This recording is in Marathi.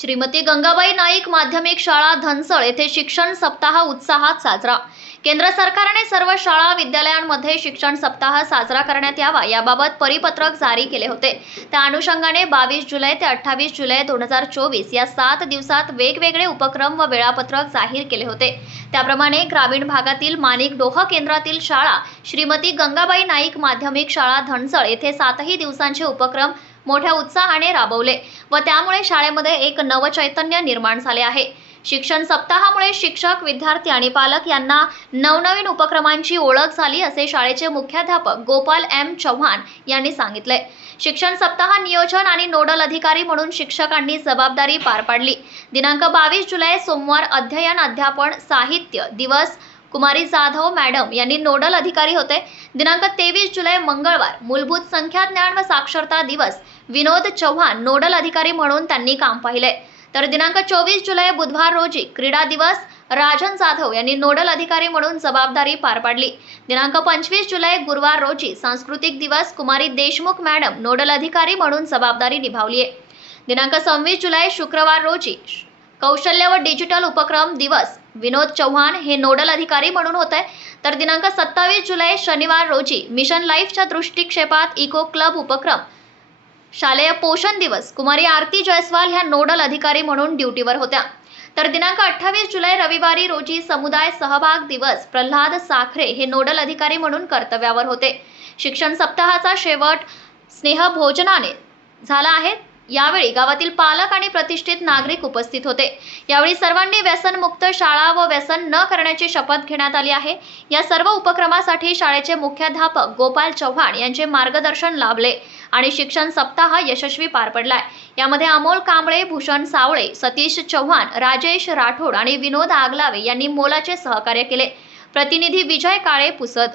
श्रीमती गंगाबाई नाईक माध्यमिक शाळा धनसळ येथे शिक्षण सप्ताह उत्साहात साजरा. केंद्र सरकारने सर्व शाळा विद्यालयांमध्ये शिक्षण सप्ताह साजरा करण्यात यावा याबाबत परिपत्रक जारी केले होते. त्या अनुषंगाने बावीस जुलै ते अठ्ठावीस जुलै दोन हजार चोवीस या सात दिवसात वेगवेगळे उपक्रम व वेळापत्रक जाहीर केले होते. त्याप्रमाणे ग्रामीण भागातील माणिक डोह केंद्रातील शाळा श्रीमती गंगाबाई नाईक माध्यमिक शाळा धनसळ येथे सातही दिवसांचे उपक्रम मोठ्या उत्साहाने राबवले व त्यामुळे शाळेमध्ये एक नवचैतन्य निर्माण झाले आहे. शिक्षण सप्ताहामुळे शिक्षक विद्यार्थी आणि पालक यांना नवनवीन उपक्रमांची ओळख झाली असे शाळेचे मुख्याध्यापक गोपाल एम चव्हाण यांनी सांगितले. शिक्षण सप्ताह नियोजन आणि नोडल अधिकारी म्हणून शिक्षकांनी जबाबदारी पार पाडली. दिनांक बावीस जुलै सोमवार अध्ययन अध्यापन साहित्य दिवस कुमारी जाधव मॅडम यांनी नोडल अधिकारी होते. दिनांक तेवीस जुलै मंगळवार मूलभूत संख्या ज्ञान व साक्षरता दिवस विनोद चव्हाण नोडल अधिकारी म्हणून त्यांनी काम पाहिले. तर दिनांक चोवीस जुलै बुधवार रोजी क्रीडा दिवस राजन जाधव यांनी नोडल अधिकारी म्हणून जबाबदारी पार पाडली. दिनांक पंचवीस जुलै गुरुवार रोजी सांस्कृतिक दिवस कुमारी देशमुख मॅडम नोडल अधिकारी म्हणून जबाबदारी निभावली आहे दिनांक सव्वीस जुलै शुक्रवार रोजी कौशल्य व डिजिटल उपक्रम दिवस विनोद चव्हाण हे नोडल अधिकारी म्हणून होते. तर दिनांक सत्तावीस जुलै शनिवार रोजी मिशन लाईफच्या दृष्टिक्षेपात इको क्लब उपक्रम. शालेय पोषण दिवस. कुमारी आरती जयस्वाल ह्या नोडल अधिकारी म्हणून ड्युटीवर होत्या. तर दिनांक अठ्ठावीस जुलै रविवारी रोजी समुदाय सहभाग दिवस. प्रल्हाद साखरे हे नोडल अधिकारी म्हणून कर्तव्यावर होते. शिक्षण सप्ताहाचा शेवट स्नेहभोजनाने झाला आहे. यावेळी गावातील पालक आणि प्रतिष्ठित नागरिक उपस्थित होते. यावेळी सर्वांनी व्यसनमुक्त शाळा व व्यसन न करण्याची शपथ घेण्यात आली आहे. या सर्व उपक्रमासाठी शाळेचे मुख्याध्यापक गोपाल चव्हाण यांचे मार्गदर्शन लाभले आणि शिक्षण सप्ताह यशस्वी पार पडलाय. यामध्ये अमोल कांबळे भूषण सावळे सतीश चव्हाण राजेश राठोड आणि विनोद आगलावे यांनी मोलाचे सहकार्य केले. प्रतिनिधी विजय काळे पुसद